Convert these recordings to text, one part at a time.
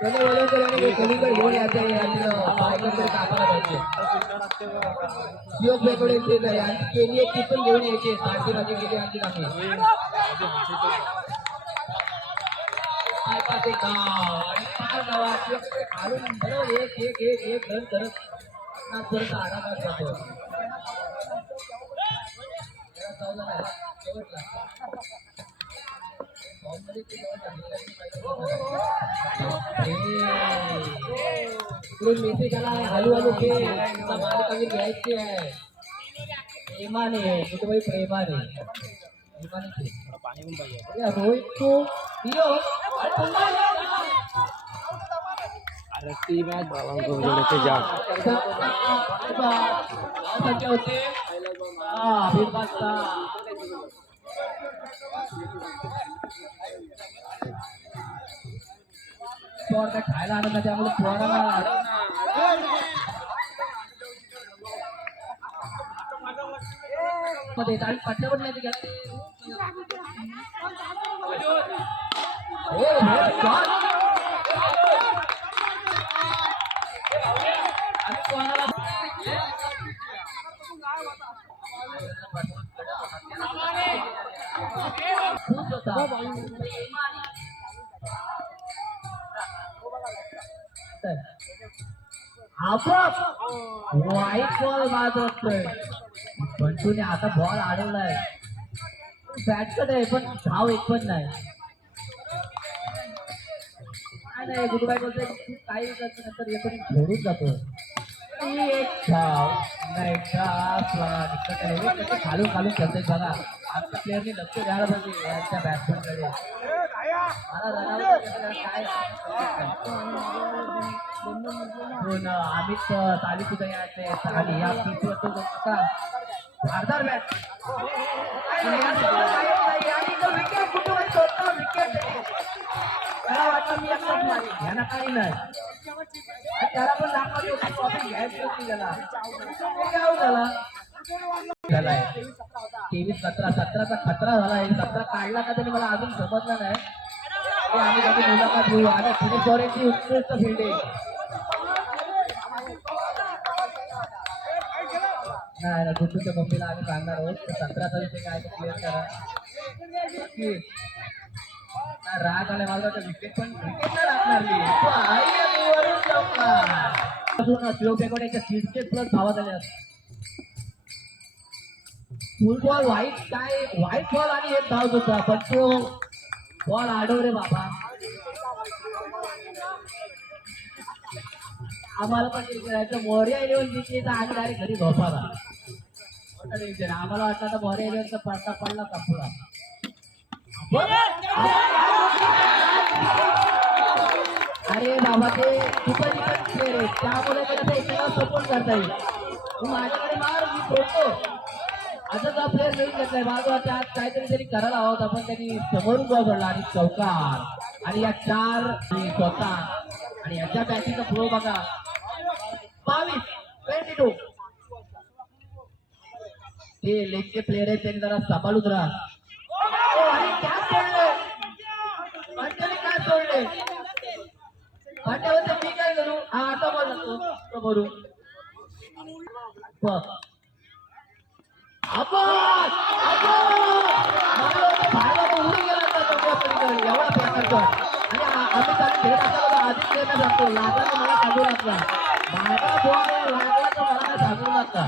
त्याने वळण केल्याने कोणीकडे घेऊन यायचं बायकांकडे कामाला पाहिजे शिव बेकडे ते आणि केली ती पण घेऊन यायचे सारखी माझी गेली आणखी काही खालून बरं एक एक एक एक रन करत करत आरामात जातो मेसेज आला आहे हळूहळू खेळ मालिकावी घ्यायची आहे प्रेमाने कुठे प्रेमाने रोहित तू अरे ती मॅच जोडते जा होते खायला आणत नाही त्यामुळे पोराला आणि पट्ट्यावर नाही वाईट बॉल बाद असतोय बंटूने आता बॉल अडवलाय बॅटकट आहे पण धाव एक पण नाही नाही गुडबाय बोलतोय तू काही करत नंतर येतो सोडून जातो एक धाव नाही खालून खालून खेळतोय बघा आमच्या प्लेअरने लक्ष द्यायला पाहिजे यांच्या बॅट्समॅनकडे आम्ही ताली सुद्धा यायचे ताली या पीचवर तो कसा धारदार बॅट त्याला वाटतं मी एकटाच मारेन यांना काही नाही त्याला पण दाखवली होती ट्रॉफी घ्यायची होती त्याला झालाय 23-17 खतरा झालाय 17 काढला का तरी मला अजून समजलं नाही आम्ही कधी मुलाखत घेऊ आणि पुणे शहराची उत्कृष्ट फिल्डिंग नाही गुड्डूच्या मम्मीला आम्ही सांगणार आहोत 17चा विषय काय क्लिअर करा राग आलाय मला विकेट पण विकेटला लागणार शिवपेकोड्याच्या 30+ धावा झाल्या फुल बॉल व्हाईट काय व्हाईट बॉल आणि एक धाव होता पण तो बॉल आडव रे बाबा आम्हाला पण खेळायचं मोर्या इलेव्हन जिंकली तर आम्ही डायरेक्ट घरी झोपाला आम्हाला वाटलं तर मोर्या इलेव्हनचा पडला पडला कापुला अरे बाबा ते सुपर प्लेअर आहे त्यामुळे त्याला एकमेकाला सपोर्ट करता येईल तू माझ्याकडे मार मी सोडतो आता जो प्लेअर मिळून घेतलाय माझा त्यात काहीतरी तरी करायला हवं होता पण त्यांनी समोरून बॉल सोडला आणि चौकार आणि या 4 स्वतः आणि याच्या बॅटिंगचा फ्लो बघा 22 ते लेगचे प्लेअर आहेत त्यांनी जरा सांभाळून राहा आणि काय सोडले पाट्याने काय सोडले पाट्यावर मी काय करू हा आता बॉल लागतो समोरून एवढा प्रकारचा आणि आम्ही त्याला खेळत असताना आधीच खेळण्यात लागतो लागला तर मला सांगू लागला माझा बॉल लागला तर मला सांगू लागला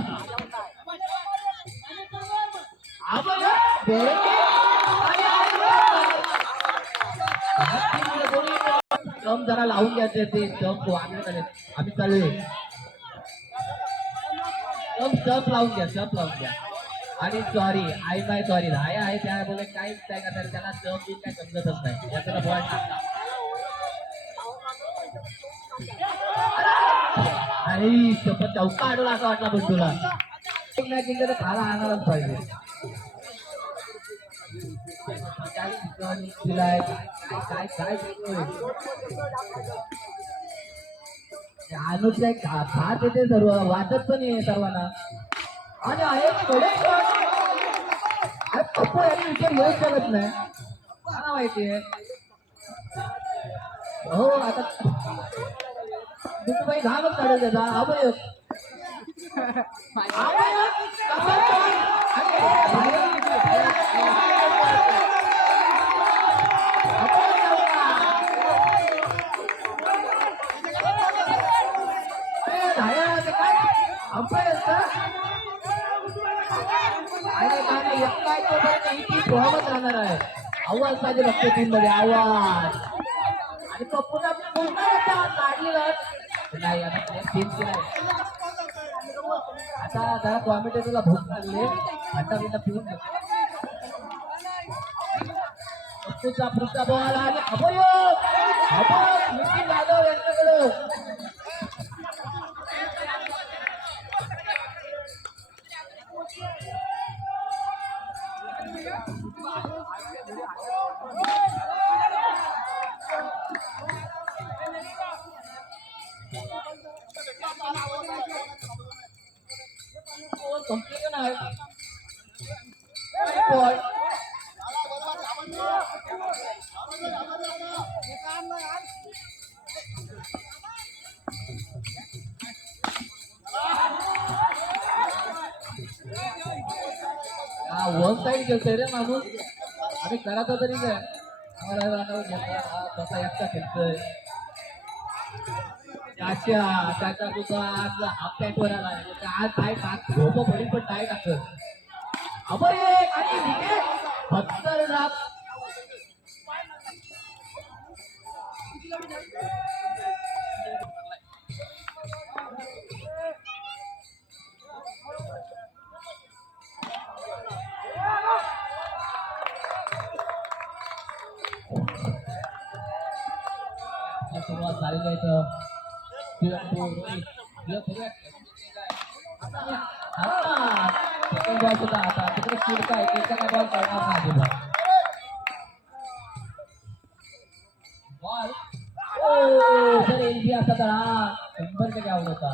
स्टंप जरा लावून घ्यायचे ते स्टंप आम्ही चालू आहे स्टंप लावून घ्या आणि सॉरी आई बाय सॉरी राया आहे त्या बोले काहीच काय करणार त्याला स्टंप बिन काय समजतच नाही याचा बॉल टाकला आणि चौका अडवला असं वाटला पण तुला नाही जिंकलं तर खाला आणायलाच पाहिजे काय काय काय अनुच्या हात येते सर्व वाटत पण आहे सर्वांना आणि आहे पप्पू यांनी विचार येऊ शकत नाही मला माहितीये हो आता दुसबाई घामच काढून त्याचा अवयव राहणार आहे आवाज पाहिजे फक्त टीम मध्ये आवाज आणि पप्पून आपल्या बोलणार काढलेला नाही आता चेंज केलाय आता जरा कॉमेंटेटरला भूक लागली आता तिला पिऊन पप्पूचा पुढचा बॉल आणि अभयोग नितीन जाधव यांच्याकडं कंप्लीट नाही वन साइड खेळतोय रे माणूस आम्ही करायचं तरी काय स्वतः एकटा खेळतोय त्याच्या तुझा आज हाफ पॅन्ट वर आला आज काय टाक झोप पडी पण टाय टाकत अभय आणि विकेट खतरनाक सुरुवात झालेली आहे सेकंड बॉल सुद्धा आता तिकडे स्पीड काय त्याचा काय बॉल करणार नाही बॉल सर एलबी असा तर हा 100% आउट होता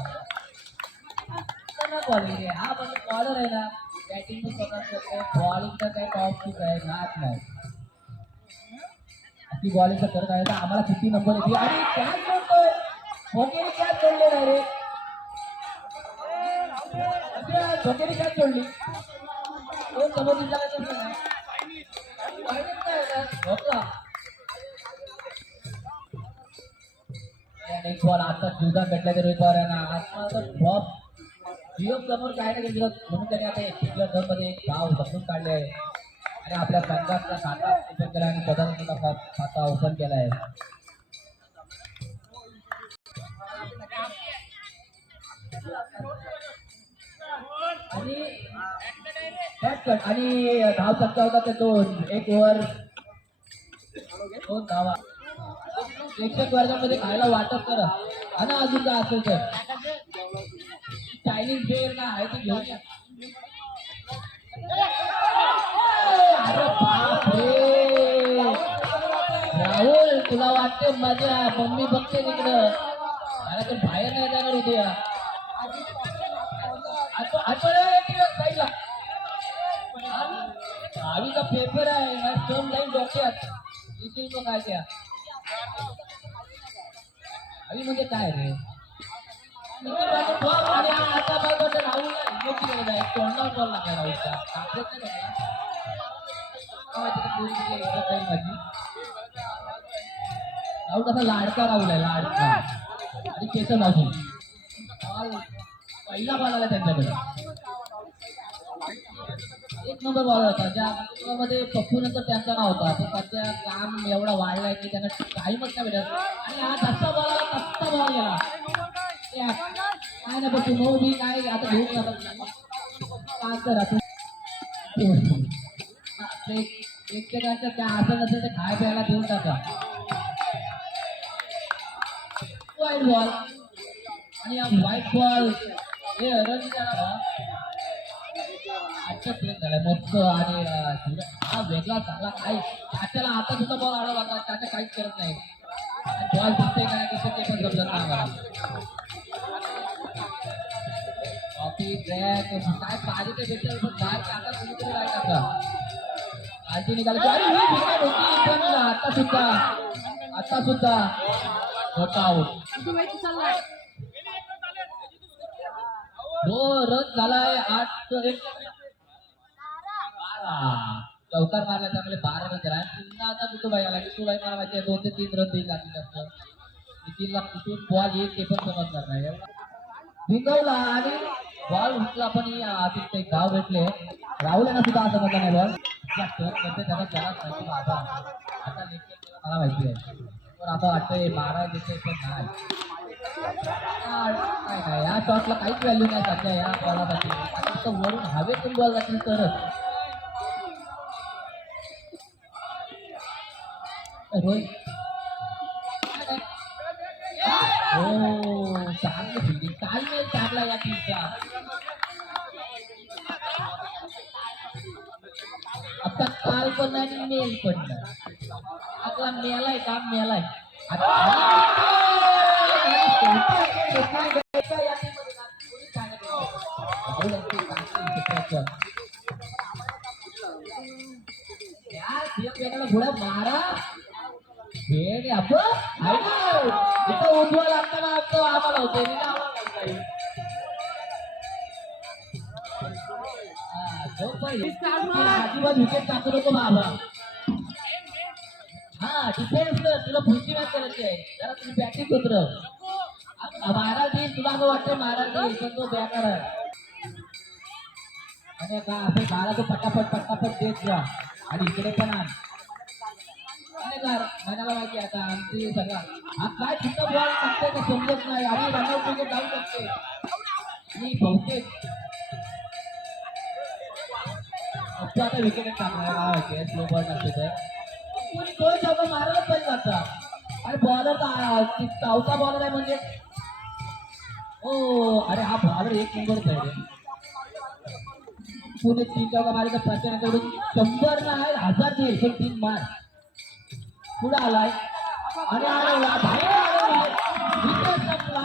बॉलिंग हा पण बॉलर आहे ना बॅटिंग स्वतः करते बॉलिंगचा काही टॉप चूक आहे नाच नाही ती बॉलिंगचा करत आहे तर आम्हाला किती नंबर येते आणि कॅच सोडतोय वगैरे कॅच सोडले नाही रे वगैरे कॅच सोडली दोन समोर नेक्स्ट बॉल आता जुदा भेटला तर रोहित पवार यांना आता ड्रॉप जिओ समोर काय नाही गेलं म्हणून त्याने आता एकल्या दोन मध्ये एक धाव ढकलून काढले आहे आणि आपल्या संघाचा खाता ओपन केला आणि स्वतःचा खाता ओपन केला आहे आणि धाव संख्या होता ते 2 एक ओव्हर 2 धावा प्रेक्षक वर्गामध्ये खायला वाटप करा आणि अजून काय असेल तर चायनीज बेर ना आहे ते घेऊन या अरे बापरे राहुल तुला वाटते माझ्या मम्मी बघते तिकडं मला तर बाहेर नाही जाणार होते साईडला दहावीचा पेपर आहे स्टर्म लाईन डोक्यात येतील मग काय त्या दहावी म्हणजे काय रे आणि आता बघ राहुलला इंजेक्शन केलं आहे तोंडावर बॉल लागला राहुलचा कापडत नाही माझी राहुल कसा लाडका राहुल आहे लाडका आणि केसर बाजू पहिला बॉल आला त्यांच्याकडे एक नंबर बॉल होता ज्या मध्ये पप्पू नंतर त्यांचा नाव होता पण सध्या काम एवढा वाढलाय की त्यांना टाईमच नाही भेटत आणि हा जसा बॉल आला तसा बॉल गेला काय नाही पप्पू नो बी काय आता घेऊन जातात काय करा प्रत्येकाच्या त्या असं नसेल ते खाय प्यायला देऊन टाका व्हाईट बॉल आणि हा व्हाईट बॉल हे रन झाला आजच्या प्लेन झालाय मस्त आणि हा वेगळा चांगला काही त्याच्याला आता सुद्धा बॉल आला होता त्याच्या काहीच करत नाही बॉल दिसते काय कसं ते पण समजत नाही आम्हाला हॉकी ट्रॅक काय पाहिजे ते भेटेल पण बाहेर टाका कुणीतरी काय टाका आजी निघाली अरे ही विकेट होती पण आता सुद्धा आता सुद्धा मोठा आऊट. हो रन झालाय 8-1. चौकार मारला त्यामुळे 12 रन झाला. पुन्हा आता मिठूबाई आला. मिठूबाई मला माहिती आहे 2 ते 3 रन देईल जास्तीत जास्त. नितीनला कुठून बॉल येईल ते पण समजणार नाही. भिंगवला आणि बॉल उचला पण काही गाव भेटले. राहुल यांना सुद्धा असं म्हटलं नाही बॉल करते त्याला त्यालाच माहिती बाबा आता लेखी मला माहिती आहे. पण आता वाटतंय 12 देते पण नाही. नाही या शॉटला काहीच व्हॅल्यू नाही सध्या या बॉलासाठी. फक्त वरून हवेतून बॉल जातील तरच. रोहित हो चांगली फिल्डिंग तालमेल चांगला या टीमचा. आता काल पण नाही मेल पण नाही. आपला मेलाय काम मेलाय पुढे मारा भेट आपण इथं उजवा लागताना आम्हाला होते अजिबात विकेट टाकू नको बाबा. हा डिफेन्स तुला पुढची मॅच करायची आहे जरा तुम्ही प्रॅक्टिस होत राह. महाराज देईल तुला असं वाटतं महाराज देईल पण तो बॅटर आहे. आणि का असं गाला तो पटापट देत जा आणि इकडे पण आण. मनाला माहिती आता आमची सगळा हा काय कुठं बॉल टाकते का समजत नाही. आणि रनआउट विकेट जाऊ शकते आणि बहुतेक आता विकेट टाकणार स्लो बॉल टाकते तर तो चौका मारायलाच पाहिजे आता. आणि बॉलर चौथा बॉलर आहे म्हणजे ओ अरे हा बॉलर 1 नंबरच आहे रे. पुणे 3 चौका मारायचा प्रचाराकडून 100 नाही 1000 देईल पण 3 मार पुढे आलाय आणि विकेट संपला.